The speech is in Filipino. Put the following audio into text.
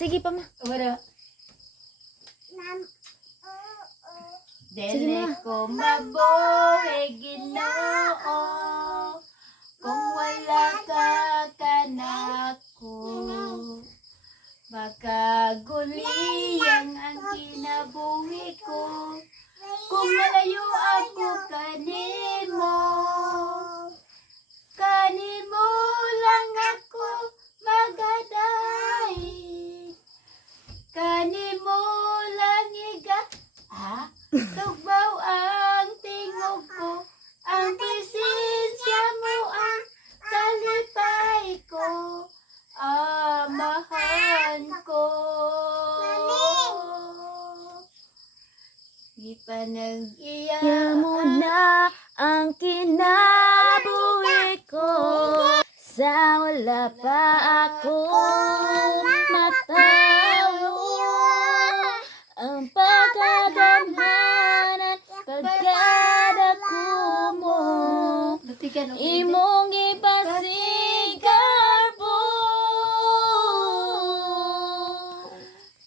sige pa ma. Wala. Sige, Dili ma. ko mabuhay Ginoo kung wala ka kanako. Makaguliyang ang kinabuhi ko kung malayo ako kanimo. Kanimo lang ako magaday. Kanimo lang tugbaw ang tingog ko. Ang presensya mo ang kalipay ko. Amahan ko. Di pa nag-iyak. Ya mo na ang kinabuhi ko. Sa wala pa ako matawo. Ang pagkagamhanan pagkadako mo. Batikan ako. Imo